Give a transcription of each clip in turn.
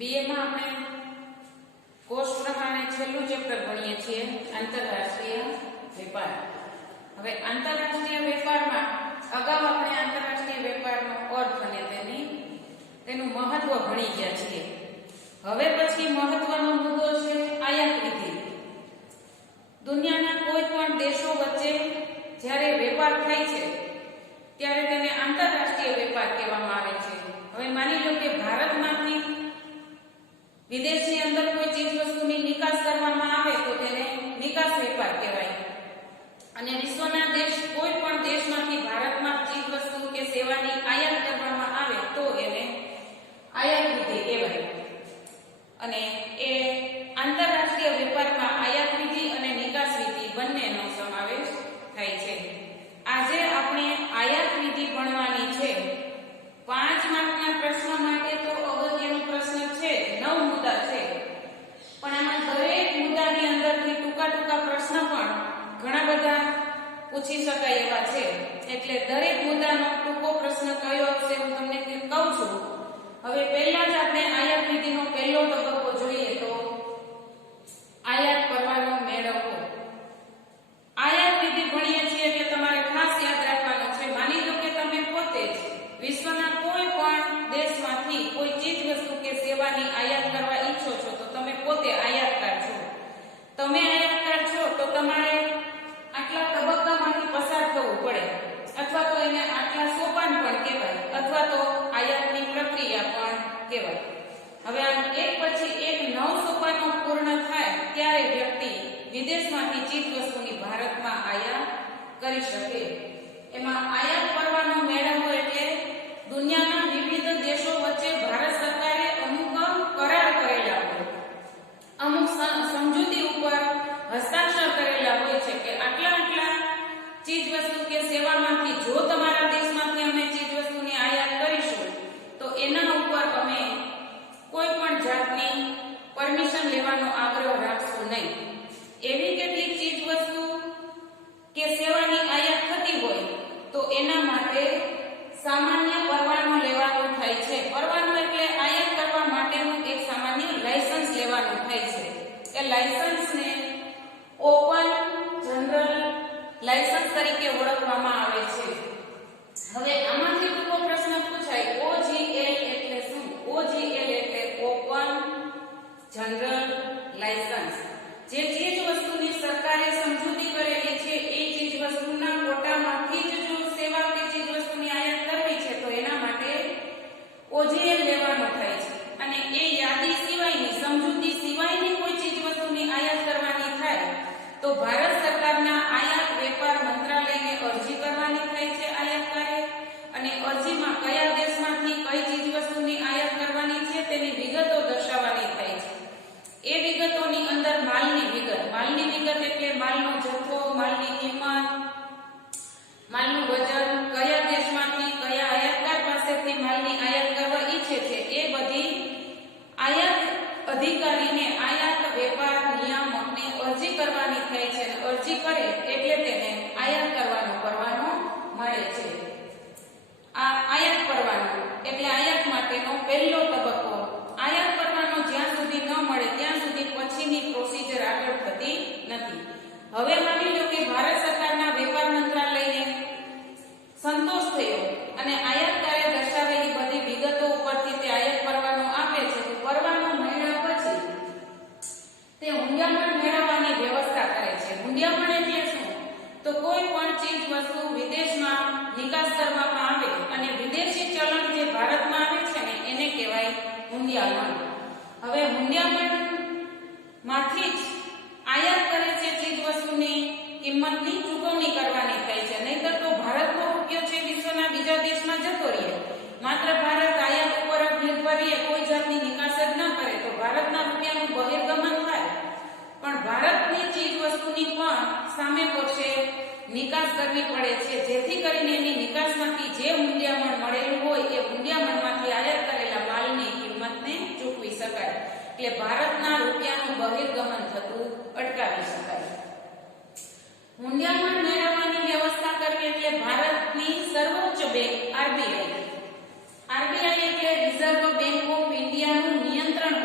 BA में આપણે course પ્રમાણે છેલ્લું ચેપ્ટર ભણીએ છીએ આંતરરાષ્ટ્રીય વેપાર। હવે આંતરરાષ્ટ્રીય વેપારમાં અગાઉ આપણે આંતરરાષ્ટ્રીય વેપારનો અર્થ અને તેનું મહત્વ ભણી ગયા છીએ। હવે પછી મહત્વનો મુદ્દો છે આયાત વિધિ। દુનિયાના કોઈ પણ દેશો વચ્ચે જ્યારે વેપાર થાય છે ત્યારે તેને આંતરરાષ્ટ્રીય વેપાર કહેવામાં આવે છે। હવે માની લો કે ભારતમાંથી વિદેશની અંદર કોઈ ચીજ વસ્તુની નિકાસ કરવામાં આવે તો તેને નિકાસ વેપાર કહેવાય અને વિશ્વના દેશ કોઈ પણ દેશમાંથી ભારતમાં ચીજ વસ્તુ કે સેવાની આયાત કરવામાં આવે તો એને આયાત વિધિ કહેવાય। અને એ આંતરરાષ્ટ્રીય વેપારમાં આયાત વિધિ અને નિકાસ વિધિ બંનેનો સમાવેશ થાય છે। આજે આપણે આયાત વિધિ ભણવાની છે। 5 માર્કના પ્રશ્ન માટે તો અગત્યનો પ્રશ્ન છે, 9 મુદ્દા છે, પણ આમાં દરેક મુદ્દાની અંદરથી ટૂંકા પ્રશ્ન પણ ઘણા બધા પૂછી શકાય એવા છે। એટલે દરેક મુદ્દાનો ટૂંકો પ્રશ્ન કયો આવશે હું તમને કહું છું। હવે પહેલા જ આપણે આયાત વિધિનો પહેલો તબક્કો જોઈએ તો આયાત પરવાનો મેળવવો। આયાત વિધિ ભણીએ છીએ એટલે તમારે ખાસ યાદ રાખવાનું છે। માની લો કે તમે પોતે જ વિશ્વના કોઈ પણ દેશમાંથી કોઈ ચીજ વસ્તુ કે સેવાની આયાત કરવા ઈચ્છો છો તો તમે પોતે આયાતકાર છો। તમે આયાતકાર છો તો તમારે આટલા તબક્કામાંથી પસાર થવું પડે અથવા તો એને આટલા સોપાન પણ કહેવાય અથવા તો આયાતની પ્રક્રિયા પણ કહેવાય। હવે આમ એક પછી એક 9 સોપાનો પૂર્ણ થાય ત્યારે વ્યક્તિ વિદેશમાંથી ચીજ વસ્તુની ભારતમાં આયાત કરી શકે। એમાં આયાત પરવાનો મેળવવો એટલે દુનિયાના વિવિધ દેશો વચ્ચે ભારત સરકારે અમુક કરાર કરેલા હોય, અમુક સમજૂતી ઉપર હસ્તાક્ષર કરેલા હોય છે કે આટલા ચીજ વસ્તુ કે સેવામાંથી જો તમારા દેશમાંથી અમે ચીજ વસ્તુની આયાત કરીશું તો એના ઉપર અમે કોઈ પણ જાતની પરમિશન લેવાનો આગ્રહ રાખશું નહીં। એવી કેટલીક ચીજ વસ્તુ કે સેવાની આયાત થતી હોય તો એના માટે સામાન્ય પરવાનો લેવાનો થાય છે। પરવાનો એટલે આયાત કરવા માટેનું એક સામાન્ય લાયસન્સ લેવાનું થાય છે। એ લાયસન્સને ઓપન જનરલ લાયસન્સ તરીકે ઓળખવામાં આવે છે। હવે આમાંથી ટૂંકો પ્રશ્ન પૂછાય OGL એટલે શું? OGL એટલે ઓપન જનરલ લાયસન્સ। જે ચીજ વસ્તુની સરકારે સમજૂતી કરેલી છે એ ચીજ વસ્તુના કોટામાંથી જ જો સેવા કે ચીજ વસ્તુની આયાત કરવી છે તો એના માટે OGL લેવાનો થાય છે અને એ યાદી સિવાયની સમજૂતી સિવાયની કોઈ ચીજ વસ્તુની આયાત કરવાની થાય તો ભારત સરકારના આયાત વેપાર મંત્રાલયને અરજી કરવાની થાય છે આયાતકારે અને અરજીમાં કયા દેશમાંથી કઈ ચીજ વસ્તુની આયાત કરવાની છે તેની વિગતો દર્શાવવાની થાય છે। એ વિગતોની અંદર માલની વિગત એટલે માલનો જથ્થો, માલની કિંમત, માલનું વજન, કયા દેશમાંથી કયા આયાતકાર પાસેથી માલની આયાત કરવા ઈચ્છે છે એ બધી આયાત અધિકારીને આયાત વેપાર નિયામકને અરજી કરવાની થાય છે અને અરજી કરે એટલે તેને આયાત કરવાનો પરવાનો મળે છે। આ આયાત પરવાનો એટલે આયાત માટેનો પહેલો તબક્કો। આયાત પરવાનો જ્યાં સુધી ન મળે ત્યાં સુધી પછીની પ્રોસિજર આગળ થતી નથી। હવે માની લો કે ભારત સરકારના વેપાર મંત્રાલયને સંતોષ થયો અને આયાતકારે દર્શાવેલી બધી વિગતો ઉપરથી તે આયાત પરવાનો આપે છે તો પરવાનો મળ્યા પછી તે હુંડિયામણ મેળવવાની વ્યવસ્થા કરે છે। હુંડિયામણ એટલે શું? તો કોઈ પણ ચીજ વસ્તુ વિદેશમાં નિકાસ કરવામાં આવે અને વિદેશી ચલણ જે ભારતમાં આવે છે ને એને કહેવાય હુંડિયામણ। હવે હુંડિયામણ માંથી જ આયાત કરે છે ચીજ વસ્તુની કિંમતની ચૂકવણી કરવાની થાય છે। નહીંતર તો ભારતનો રૂપિયો છે વિશ્વના બીજા દેશમાં જતો રહે। માત્ર ભારત આયાત ઉપર જ નિર્ભર રહે, કોઈ જાતની નિકાસ જ ન કરે તો ભારતના રૂપિયાનું બહિર્ગમન થાય પણ ભારતની ચીજ વસ્તુની પણ સામે પક્ષે નિકાસ કરવી પડે છે જેથી કરીને એની નિકાસમાંથી જે હુંડિયામણ મળેલું હોય એ હુંડિયામણમાંથી આયાત કરેલા માલની કિંમતને ચૂકવી શકાય। એટલે ભારતના રૂપિયાનું બહિર્ગમન થતું અટકાવી શકાય। હુંડિયામણ મેળવવાની વ્યવસ્થા કરવી એટલે ભારતની સર્વોચ્ચ બેંક RBI એટલે રિઝર્વ બેંક ઓફ ઇન્ડિયાનું નિયંત્રણ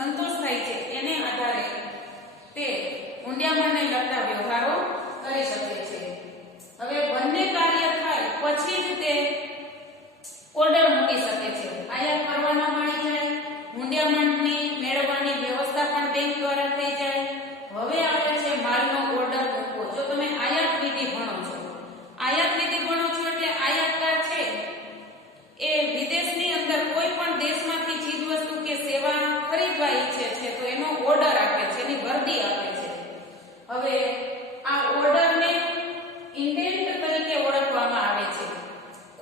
સંતોષ થાય છે એને આધારે તે હુંડિયામણને લગતા વ્યવહારો કરી શકે છે. હવે બંને કાર્ય થાય પછી જ તે ઓર્ડર મૂકી શકે છે. આયાત કરવાના મળી જાય, હુંડિયામણની મેળવવાની વ્યવસ્થા પણ બેંક દ્વારા થઈ જાય. હવે આવે છે માલનો ઓર્ડર મૂકવો. જો તમે આયાત વિધિ ભણો છો, આયાત વિધિ ભણો છો એટલે આયાતકાર છે એ વિદેશની અંદર કોઈ પણ દેશમાંથી ચીજવસ્તુ કે સેવા ખરીદવા ઈચ્છે છે તો એનો ઓર્ડર આપે છે, એની વર્દી આપે છે. હવે આ ઓર્ડરને ઇન્ડેન્ટ તરીકે ઓળખવામાં આવે છે.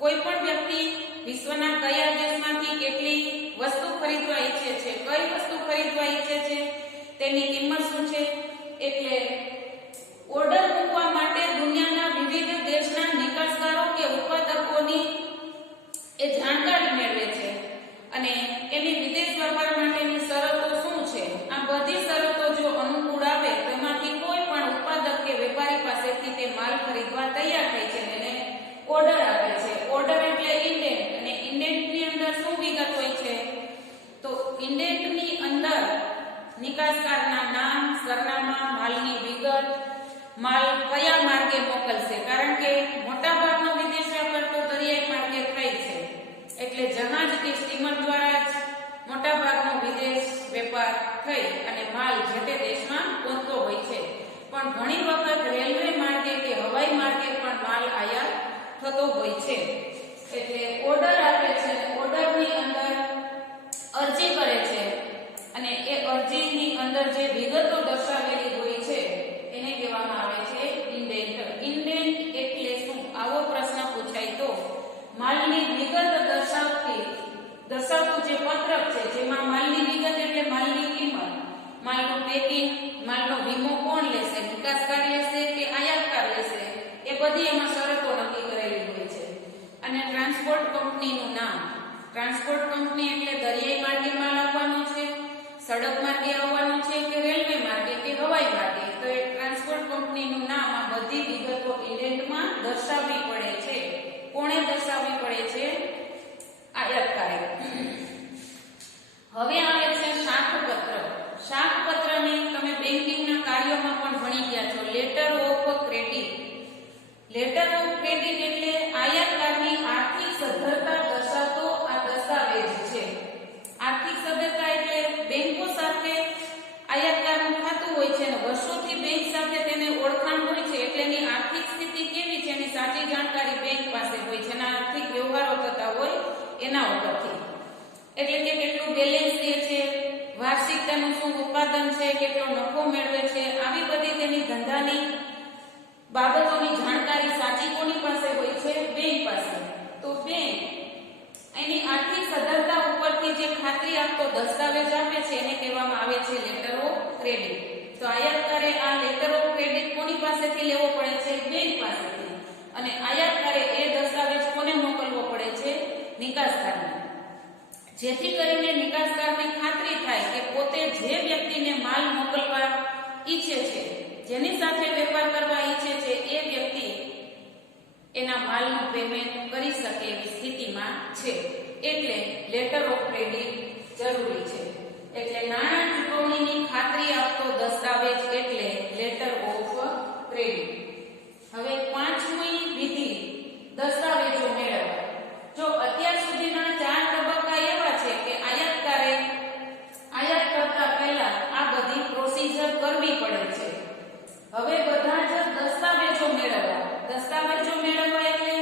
કોઈ પણ વ્યક્તિ વિશ્વના કયા દેશમાંથી કેટલી વસ્તુ ખરીદવા ઈચ્છે છે, કઈ વસ્તુ ખરીદવા ઈચ્છે છે, તેની કિંમત શું છે, એટલે ઓર્ડર મૂકવા માટે દુનિયાના વિવિધ દેશના નિકાસકારો કે ઉત્પાદકોની એ જાણકારી મેળવે છે અને એની વિદેશ વેપાર માટેની શરતો શું છે, આ બધી શરતો જો અનુકૂળ આવે તો એમાંથી કોઈ પણ ઉત્પાદક કે વેપારી પાસેથી તે માલ ખરીદવા તૈયાર થાય છે અને ઓર્ડર આપે છે. ઓર્ડર એટલે ઇન્ડેન્ટ, અને ઇન્ડેન્ટની અંદર શું વિગત હોય છે, તો ઇન્ડેન્ટની અંદર નિકાસકારના નામ, સરનામા, માલની વિગત, માલ કયા માર્ગે મોકલશે, કારણ કે મોટાભાગનો વિદેશ વેપાર તો દરિયાઈ માર્ગે થાય છે એટલે જહાજ કે સ્ટીમર દ્વારા જ મોટાભાગનો વિદેશ વેપાર થઈ અને માલ જે તે દેશમાં પહોંચતો હોય છે. પણ ઘણી વખત રેલવે માર્ગે કે હવાઈ માર્ગે પણ માલ આયાત થતો હોય છે. એટલે ઓર્ડર આપે છે, ઓર્ડરની અંદર અરજી કરે છે અને એ અરજીની અંદર જે વિગતો દર્શાવેલી હોય છે એને કહેવામાં આવે છે ઇન્ડેન્ટ. ઇન્ડેન્ટ એટલે શું, આવો પ્રશ્ન પૂછાય તો માલની વિગત દર્શાવતું જે પત્રક છે જેમાં માલની વિગત એટલે માલની કિંમત, માલનું પેકિંગ, માલનો વીમો કોણ લેશે, નિકાસકાર લેશે કે આયાતકાર લેશે, એ બધી એમાં શરતો નક્કી કરેલી હોય છે. અને ટ્રાન્સપોર્ટ કંપનીનું નામ, ટ્રાન્સપોર્ટ કંપની એટલે દરિયાઈ માર્ગે માલ આવવાનો છે, સડક માર્ગે આવવાનો છે કે રેલવે માર્ગે કે હવાઈ માર્ગે, તો એ ટ્રાન્સપોર્ટ કંપનીનું નામ આ બધી વિગતો ઇન્ડેન્ટમાં દર્શાવવી પડે છે. કોણે દર્શાવવી પડે છે, આયાતકારે. હવે આવે છે શાખપત્ર. શાખપત્રને તમે બેન્કિંગના કાર્યોમાં પણ ભણી ગયા છો, letter of credit. Letter of credit એટલે આયાતકારની આર્થિક સદ્ધરતા દર્શાવતો આ દસ્તાવેજ છે. આર્થિક સદ્ધરતા એટલે બેંકો સાથે આયાતકારનું ખાતું હોય છે અને વર્ષોથી બેંક સાથે તેને ઓળખાણ હોય છે એટલે એની આર્થિક સ્થિતિ કેવી છે એની સાચી જાણકારી બેંક પાસે હોય છે અને આર્થિક વ્યવહારો થતા હોય એના ઉપરથી. એટલે કે કેટલું બેલેન્સ દે છે, વાર્ષિક તેનું શું ઉત્પાદન છે, કેટલો નફો મેળવે છે, આવી બધી તેની ધંધાની બાબતોની જાણકારી સાચી કોની પાસે હોય છે, બેંક પાસે. તો બેંક એની આર્થિક સદ્ધરતા ઉપરથી જે ખાતરી આપતો દસ્તાવેજ આપે છે એને કહેવામાં આવે છે લેટર ઓફ ક્રેડિટ. તો આયાતકારે આ લેટર ઓફ ક્રેડિટ કોની પાસેથી લેવો પડે છે, બેંક પાસેથી. અને આયાતકારે એ દસ્તાવેજ કોને મોકલવો પડે છે, નિકાસકારને. જેથી કરીને નિકાસકારને ખાતરી થાય કે પોતે જે વ્યક્તિને માલ મોકલવા ઈચ્છે છે, જેની સાથે વેપાર કરવા ઈચ્છે છે, એ વ્યક્તિ એના માલનું પેમેન્ટ કરી શકે એવી સ્થિતિમાં છે. એટલે લેટર ઓફ ક્રેડિટ જરૂરી છે. એટલે નાણાં ચૂકવણીની ખાતરી આપતો દસ્તાવેજ એટલે લેટર ઓફ ક્રેડિટ. હવે પાંચમી વિધિ દસ્તાવેજો મેળવવા. જો અત્યાર સુધીના 4 તબક્કા એવા છે કે આયાતકારે આયાત કરતા પહેલા આ બધી પ્રોસીજર કરવી પડે છે. હવે બધા જ દસ્તાવેજો મેળવવા. દસ્તાવેજો મેળવવા એટલે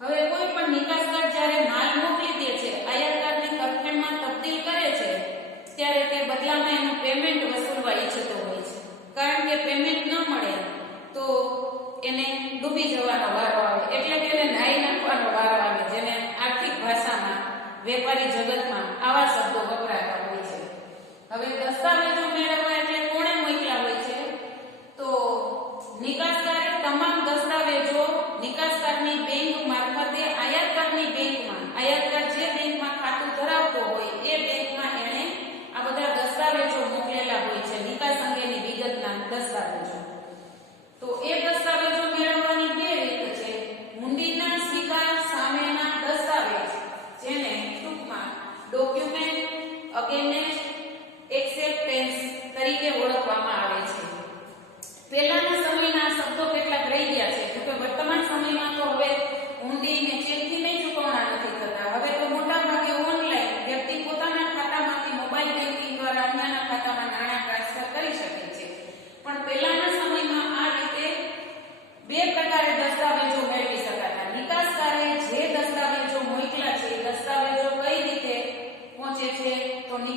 હવે કોઈ પણ નિકાસકાર જ્યારે માલ મોકલી દે છે, આયાતકારની તરફેણમાં તબદીલ કરે છે, ત્યારે તે બદલામાં એનું પેમેન્ટ વસૂલવા ઈચ્છતો હોય છે. કારણ કે પેમેન્ટ ન મળે તો એને ડૂબી જવાનો વારો આવે, એટલે કે એને નાઈ નાખવાનો વારો આવે, જેને આર્થિક ભાષામાં વેપારી જગતમાં આવા શબ્દો વપરાતા હોય છે. હવે દસ્તાવેજો મેળવવા એટલે કોણે મોકલ્યા હોય છે, તો નિકાસકારે તમામ દસ્તાવેજો નિકાસકારની બેંક મારફતે આયાતકારની બેંકમાં, આયાતકાર જે બેંકમાં ખાતું ધરાવતો હોય એ બેંકમાં એણે આ બધા દસ્તાવેજો મોકલેલા હોય છે, નિકાસ અંગેની વિગતના દસ્તાવેજો. તો એ દસ્તાવેજો મેળવવાની 2 રીત છે. હુંડીના સ્વીકાર સામેના દસ્તાવેજ, જેને ટૂંકમાં ડોક્યુમેન્ટ અગેન્સ્ટ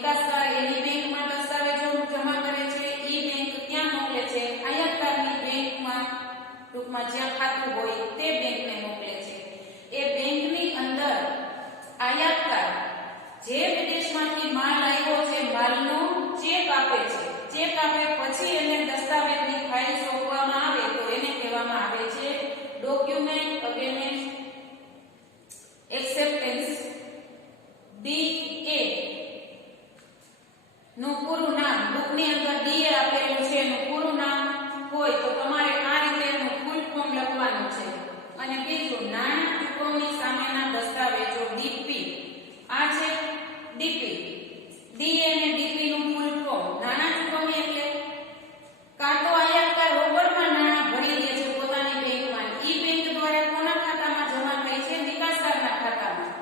નિકાસકાર એની બેંકમાં દસ્તાવેજો જમા કરે છે, ઈ બેંક ક્યાં મોકલે છે? આયાતકારની બેંકમાં, ટૂંકમાં જ્યાં ખાતું હોય તે બેંકને મોકલે છે. એ બેંકની અંદર આયાતકાર જે વિદેશમાંથી માલ આવ્યો છે માલનો ચેક આપે છે. ચેક આપે પછી એને દસ્તાવેજની ફાઇલ સોંપવામાં આવે તો એને કહેવામાં આવે છે ડોક્યુમેન્ટ અગેન્સ્ટ એક્સેપ્ટન્સ. DA નું પૂરું નામ, બુકની અંદર DA આપેલું છે એનું પૂરું નામ હોય તો તમારે આ રીતે એનું ફૂલ ફોર્મ લખવાનું છે. અને બીજું નાણાં ચૂકવણી સામેના દસ્તાવેજો DP. આ છે DP. DA અને DP નું ફૂલ ફોર્મ. નાણાં ચૂકવણી એટલે કાં તો આયાતકાર રોકડમાં નાણાં ભરી દે છે પોતાની બેંકમાં, ઈ બેંક દ્વારા કોના ખાતામાં જમા થાય છે? નિકાસકારના ખાતામાં.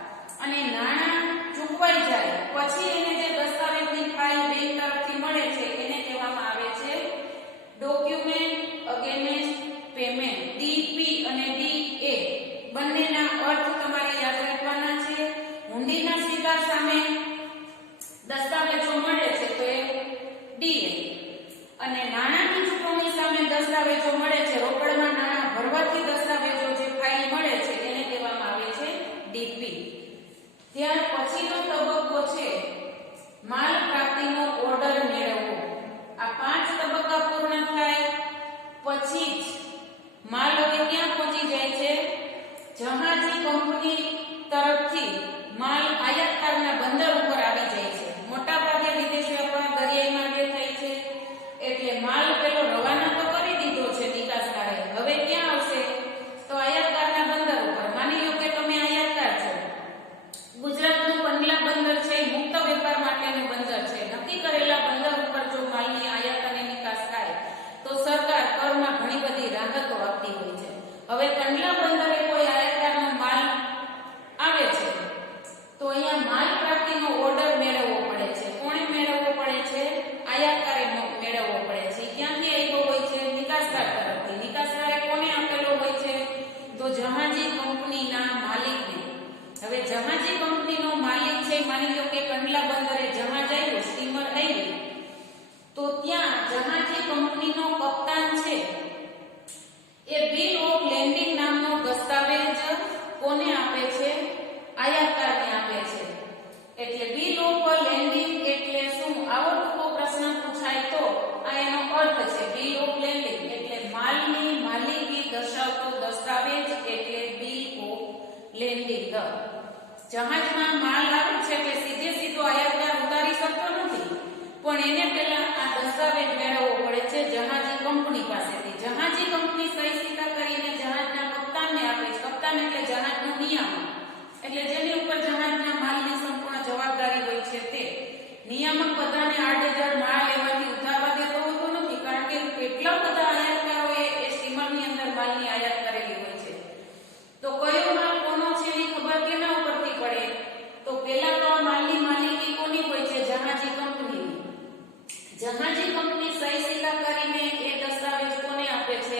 અને નાણાં ચૂકવાઈ જાય પછી એને જે દસ્તાવેજની ફાઇલ બેંક તરફથી મળે છે એને કહેવામાં આવે છે ડોક્યુમેન્ટ અગેન્સ્ટ પેમેન્ટ. DP અને DA બંનેના અર્થ તમારે યાદ રાખવાના છે. હુંડીના સ્વીકાર સામે દસ્તાવેજો મળે છે તો એ DA, અને નાણાંની ચૂકવણી સામે દસ્તાવેજો મળે છે, રોકડમાં નાણાં ભરવાથી દસ્તાવેજો જે ફાઇલ મળે છે એને કહેવામાં આવે છે DP. ત્યાર પછીનો તબક્કો છે માલ પ્રાપ્તિનો ઓર્ડર મેળવવો. આ 5 તબક્કા પૂર્ણ થાય પછી જ માલ હવે ક્યાં પહોંચી જાય છે? જહાજી કંપની તરફથી માલ આયાતકારના બંદર ઉપર આવી જાય છે. મોટા ભાગે વિદેશ વેપાર દરિયાઈ માર્ગે થાય છે એટલે માલ પેલો રવાના તો કરી દીધો છે નિકાસકારે, હવે ક્યાં આવશે? તો આયાતકારના બંદર ઉપર. માની લો કે તમે આયાતકાર છો, ગુજરાતનું કંડલા બંદર છે એ મુક્ત વેપાર માટેનું બંદર છે. નક્કી કરેલા બંદર ઉપર જો માલની આયાત અને નિકાસ થાય તો સરકાર કરમાં ઘણી બધી રાહતો આપતી હોય છે. હવે કંડલા બંદરે કોઈ આયાતકારનો માલ આવે છે તો અહીંયા માલ પ્રાપ્તિનો ઓર્ડર મેળવવો પડે છે. કોણે મેળવવો પડે છે? આયાતકારે મેળવવો પડે છે. ક્યાંથી આવ્યો હોય છે? નિકાસકાર તરફથી. નિકાસકારે કોને આપેલો હોય છે? તો જહાજી કંપનીના માલિકને. હવે જહાજી કંપનીનો માલિક છે, માની લો કે કંડલા બંદરે જહાજ આવ્યું, સ્ટીમર આવ્યું, તો ત્યાં જહાજી કંપનીનો કપ્તાન છે એ બિલ ઓફ લેન્ડિંગ નામનો દસ્તાવેજ કોને આપે છે? આયાતકારને આપે છે. એટલે બિલ ઓફ લેન્ડિંગ એટલે શું? આવો ટૂંકો પ્રશ્ન પૂછાય તો આ એનો અર્થ છે. બિલ ઓફ લેન્ડિંગ એટલે માલની માલિકી દર્શાવતો દસ્તાવેજ એટલે બિલ ઓફ લેન્ડિંગ. જહાજમાં માલ આવે છે કે સીધે સીધો આયાતકાર ઉતારી શકતો નથી, પણ એને પહેલા આ દસ્તાવેજ મેળવવો પડે છે જહાજી કંપની પાસેથી. જહાજી કંપની સહી સિક્કા કરીને જહાજના કપ્તાનને આપે છે. કપ્તાન એટલે જહાજનો નિયામક, એટલે જેની ઉપર જહાજના માલની સંપૂર્ણ જવાબદારી હોય છે તે નિયામક બધાને આડેધડ માલ લેવાથી ઉતારવા દેતો હોતો નથી, કારણ કે કેટલા બધા આયાતકારોએ એ સ્ટીમરની અંદર માલની આયાત કરેલી હોય છે. તો કયો માલ કોનો છે એની ખબર કેના ઉપરથી પડે? તો પહેલા તો આ માલની માલિકી કોની હોય છે? જહાજી કંપનીની. જહાજી કંપની સહી સિક્કા કરીને એ દસ્તાવેજ કોને આપે છે?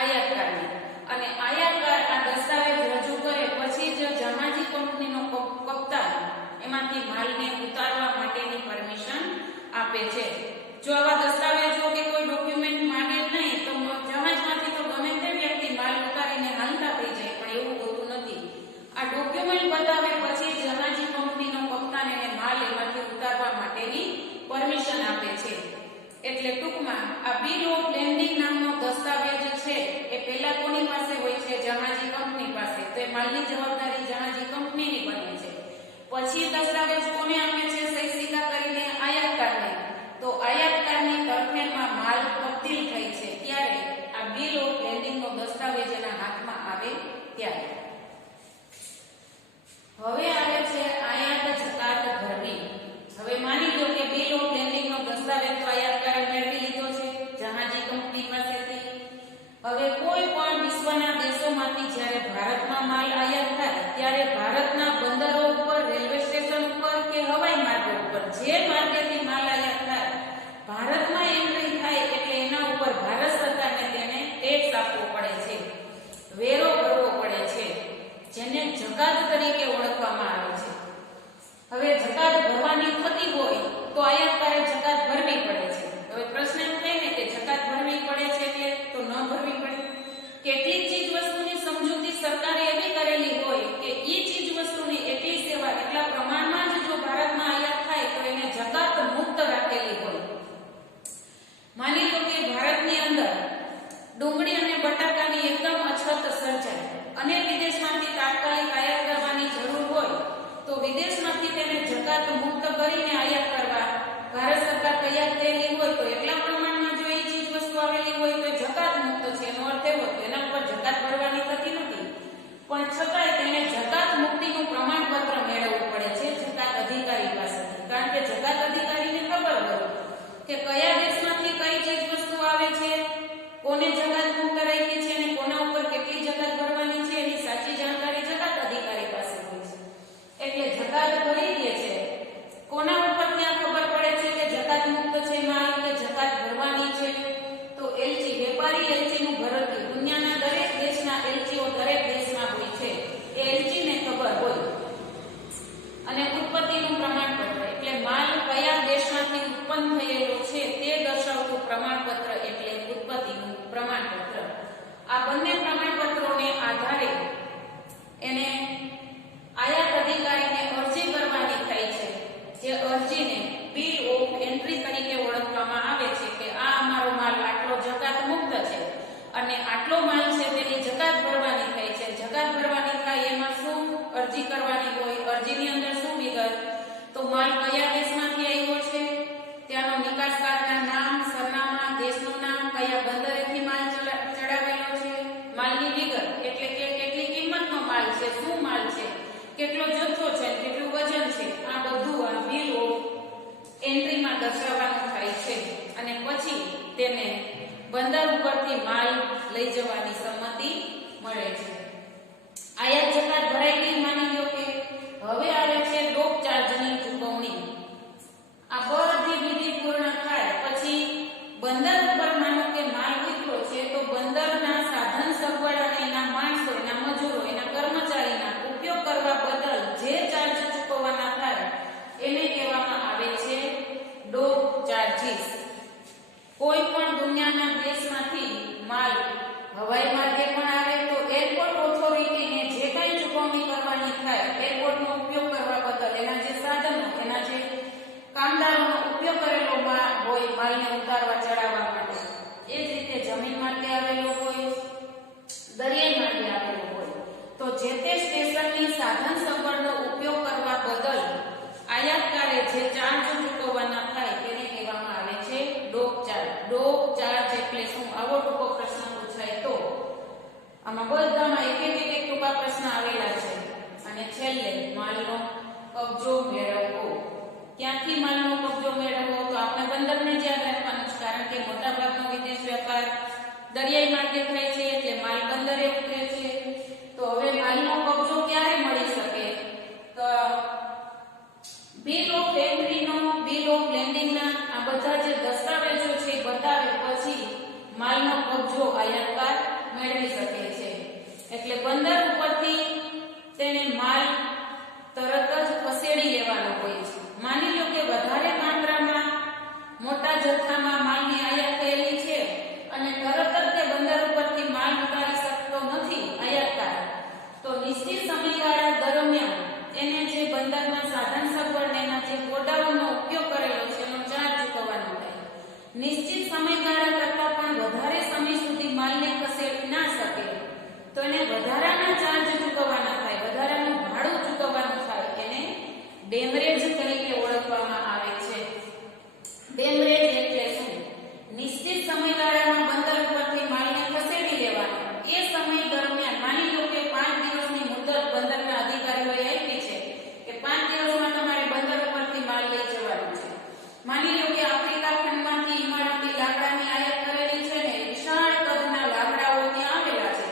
આયાતકારને. અને આયાતકાર આ દસ્તાવેજ રજૂ કરે પછી જ જહાજી કંપનીનો કપ્તાન એમાંથી માલને ઉતારવા માટેની પરમિશન આપે છે. જો આવા દસ્તાવેજો કે કોઈ ડોક્યુમેન્ટ માંગે નહીં તો જહાજમાંથી તો ગમે તે વ્યક્તિ માલ ઉતારીને હાલતા થઈ જાય, પણ એવું હોતું નથી. આ ડોક્યુમેન્ટ બતાવે પછી જહાજી કંપનીનો કપ્તાન એને માલ એમાંથી ઉતારવા માટેની પરમિશન આપે છે. એટલે ટૂંકમાં આ બિલ ઓફ લેન્ડિંગ નામનો દસ્તાવેજ છે એ પહેલા કોની પાસે હોય છે? જહાજી કંપની પાસે. તો એ માલની જવાબદારી જહાજી કંપનીની બને છે. પછી દસ્તાવેજ કોને આપે છે? સહી સિક્કા કરીને આયાતકારને. તો આયાતકારની તરફેણમાં માલ તબદીલ થઈ છે ત્યારે આ બિલ ઓફ લેન્ડિંગનો દસ્તાવેજ એના હાથમાં આવે ત્યારે. હવે આવે છે આયાત જકાત ભરવી. હવે માની લો કે બિલ ઓફ લેન્ડિંગનો દસ્તાવેજ તો આયાતકારે મેળવી લીધો છે જહાજી કંપની પાસેથી. હવે કોઈ પણ વિશ્વના દેશોમાંથી જ્યારે ભારતમાં માલ આયાત થાય ત્યારે ભારતના બંદરો ઉપર, રેલવે સ્ટેશન ઉપર કે હવાઈ માર્ગો ઉપર જે માર્ગેથી માલ આયાત થાય ભારતમાં એન્ટ્રી થાય એટલે એના ઉપર ભારત સરકારને તેને ટેક્સ આપવો પડે છે, વેરો ભરવો પડે છે, જેને જકાત તરીકે ઓળખવામાં આવે છે. હવે જકાત ભરવાની થતી હોય જકાત મુક્ત રાખી છે અને કોના ઉપર કેટલી જકાત ભરવાની છે એની સાચી જાણકારી જકાત અધિકારી પાસે હોય છે. એટલે જકાત ભરી દે છે, કોના ઉપર ત્યાં ખબર પડે છે કે જકાત મુક્ત છે માલ કે જકાત ભરવાની છે? તો એલચી, વેપારી એલચીનું ભરતી. દુનિયાના દરેક દેશના એલચીઓ દરેક દેશમાં હોય છે, એ એલચીને ખબર હોય. અને ઉત્પત્તિનું પ્રમાણપત્ર એટલે માલ કયા દેશમાંથી ઉત્પન્ન થયેલો છે તે દર્શાવતું પ્રમાણપત્ર એટલે ઉત્પત્તિનું પ્રમાણપત્ર. આ બંને પ્રમાણપત્રોને આધારે એને આયાત અધિકારીને અરજી કરવાની થાય છે, જે અરજીને બિલ ઓફ એન્ટ્રી તરીકે ઓળખવામાં આવે છે કે આ અમારો માલ આટલો જકાત મુક્ત છે અને આટલો માલ છે તેની જકાત ભરવાની થાય છે. જકાત ભરવાની થાય એમાં શું અરજી કરવાની હોય, અરજીની અંદર શું વિગત? તો માલ કયા દેશમાંથી આવ્યો છે, ત્યાંનો નિકાસકારના નામ, સરનામા, દેશનું નામ, કયા બંદરેથી માલ ચડાવેલો છે, માલની વિગત એટલે કે કેટલી કિંમતનો માલ છે, શું માલ છે, કેટલો જથ્થો છે, કેટલું વજન છે, આ બધું આ બિલ ઓફ એન્ટ્રીમાં દર્શાવવાનું થાય છે. અને પછી તેને બંદર ઉપરથી માલ લઈ જવાની સંમતિ મળે છે. આયાત જકાત ભરાઈ ગઈ, માની લો કે હવે આવે છે ડોક ચાર્જની ચૂકવણી. આ બધી વિધિ પૂર્ણ થાય પછી બંદર ઉપર માનો કે માલ ઉતર્યો છે તો બંદરના સાધન સગવડ અને એના માણસો, એના મજૂરો, એના કર્મચારીના ઉપયોગ કરવા બદલ જે ચાર્જ ચૂકવવાના થાય એને કહેવામાં આવે છે ડોક ચાર્જીસ. કોઈ પણ દુનિયાના દેશમાંથી માલ હવાઈ માર્ગે પણ આવે તો એરપોર્ટ ઓથોરિટીને જે કંઈ ચૂકવણી કરવાની થાય, એરપોર્ટનો ઉપયોગ કરવા બદલ એના જે સાધનો, એના જે કામદારોનો ઉપયોગ કરેલો હોય માલને ઉતારવા ચડાવવા માટે, એ જ રીતે જમીન માટે આવેલો હોય, દરિયાઈ માટે આવેલો હોય, તો જે તે સ્ટેશનની સાધન સગવડનો ઉપયોગ કરવા બદલ આયાતકારે જે ચાર્જ ચૂકવવાના થાય તેને કહેવામાં આવે છે ડોક ચાર્જ. ડોક ચાર્જ એટલે શું? આવો ટૂંકો પ્રશ્ન પૂછાય તો આમાં બધામાં એક એક ટૂંકા પ્રશ્ન આવેલા છે. અને છેલ્લે માલનો કબજો મેળવવો. ક્યાંથી માલનો કબજો મેળવવો? તો આપણે બંદરને જ યાદ રાખવાનું છે, કારણ કે મોટાભાગનો વિદેશ વેપાર દરિયાઈ માર્ગે થાય છે એટલે માલ બંદરે ઉતરે છે. તો હવે માલનો કબજો ક્યારે મળી શકે? તો બિલ ઓફ એન્ટ્રીનો, બિલ ઓફ લેન્ડિંગના આ બધા જે દસ્તાવેજો છે એ બતાવે પછી માલનો કબજો આયાતકાર મેળવી શકે છે. એટલે બંદર ઉપરથી તેને માલ તરત જ ખસેડી લેવાનો હોય છે. માની લો કે વધારે માત્રામાં મોટા જથ્થામાં માલની આયાત થયેલી છે અને તરત જ તે બંદર ઉપરથી માલ ઉતારી શકતો નથી આયાતકાર, તો નિશ્ચિત સમયગાળા દરમિયાન એને જે બંદરના સાધન સગવડના જે ગોડાઉનનો ઉપયોગ કરેલો છે એનો ચાર્જ ચૂકવવાનો થાય. નિશ્ચિત સમયગાળા કરતાં પણ વધારે સમય સુધી માલને ખસેડી ના શકે તો એને વધારાના ચાર્જ ચૂકવવાના થાય, વધારાનું ભાડું ચૂકવવાનું થાય. એને ડેમરેજ તરીકે ઓળખવામાં આવે છે. ડેમરેજ એટલે શું? નિશ્ચિત સમયગાળામાં બંદર ઉપરથી માલને ખસેડી લેવાનો. એ સમય દરમિયાન માની લો કે 5 દિવસની મુદત બંદરના અધિકારીઓએ આપી છે કે 5 દિવસમાં તમારે બંદર ઉપરથી માલ લઈ જવાનો છે. માની લો કે આફ્રિકા ખંડમાંથી ઇમારતી લાકડાની આયાત કરેલી છે ને વિશાળ કદના લાકડાઓ ત્યાં આવેલા છે.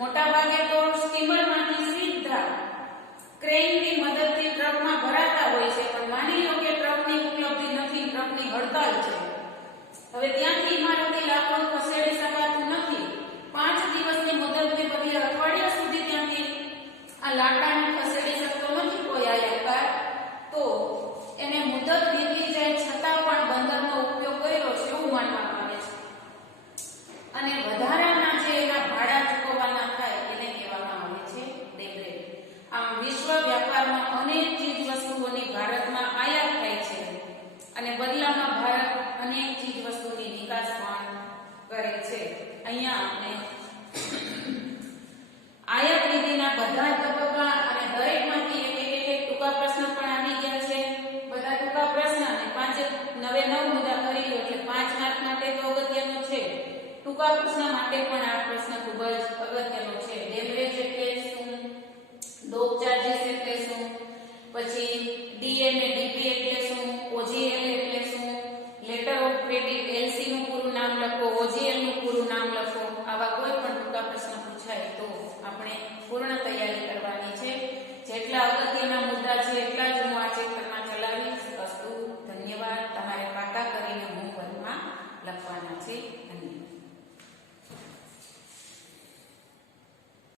મોટા ભાગે તો સ્ટીમરમાંથી સીધા ક્રેનની મદદથી ટ્રકમાં ભરાતા હોય છે, પણ માની લો કે ટ્રકની ઉપલબ્ધિ નથી, ટ્રકની હડતાલ છે. હવે ત્યાંથી ઇમારતી લાકડું ખસેડી શકાતું નથી. 5 દિવસની મુદતને બદલે અઠવાડિયા સુધી ત્યાંથી આ લાકડાને ખસેડી શકતો નથી કોઈ આયાતકાર, તો એને મુદત વીતી જાય છતાં પણ બંદરનો ઉપયોગ કર્યો છે એવું માનવામાં આવે છે. અને વધારાના જે એના ભાડા ચૂકવવાના થાય એને કહેવામાં આવે છે ડેમરેજ. આમ વિશ્વ વ્યાપારમાં અનેક ચીજ વસ્તુઓની ભારતમાં આયાત થાય છે અને બદલામાં ભારત અનેક ચીજ વસ્તુની નિકાસ પણ કરે છે. અહીંયા આપણે આયાત વિધિના બધા તબક્કા અને દરેકમાંથી એક ટૂંકા પ્રશ્ન પણ આવી ગયા છે. બધા ટૂંકા પ્રશ્ન અને 9 મુદ્દા કરી લો એટલે 5 માર્ક માટે તો અગત્યનો છે. ટૂંકા પ્રશ્ન માટે પણ આ પ્રશ્ન ખૂબ જ અગત્યનો છે. ડેમરેજ એટલે શું? ડોક ચાર્જીસ એટલે શું? પછી ડી અને ડીપી એટલે શું? ઓજીએલ એટલે શું? લેટર ઓફ ક્રેડિટ એલસી નું પૂરું નામ લખો, ઓજીએલ નું પૂરું નામ લખો. આવા કોઈ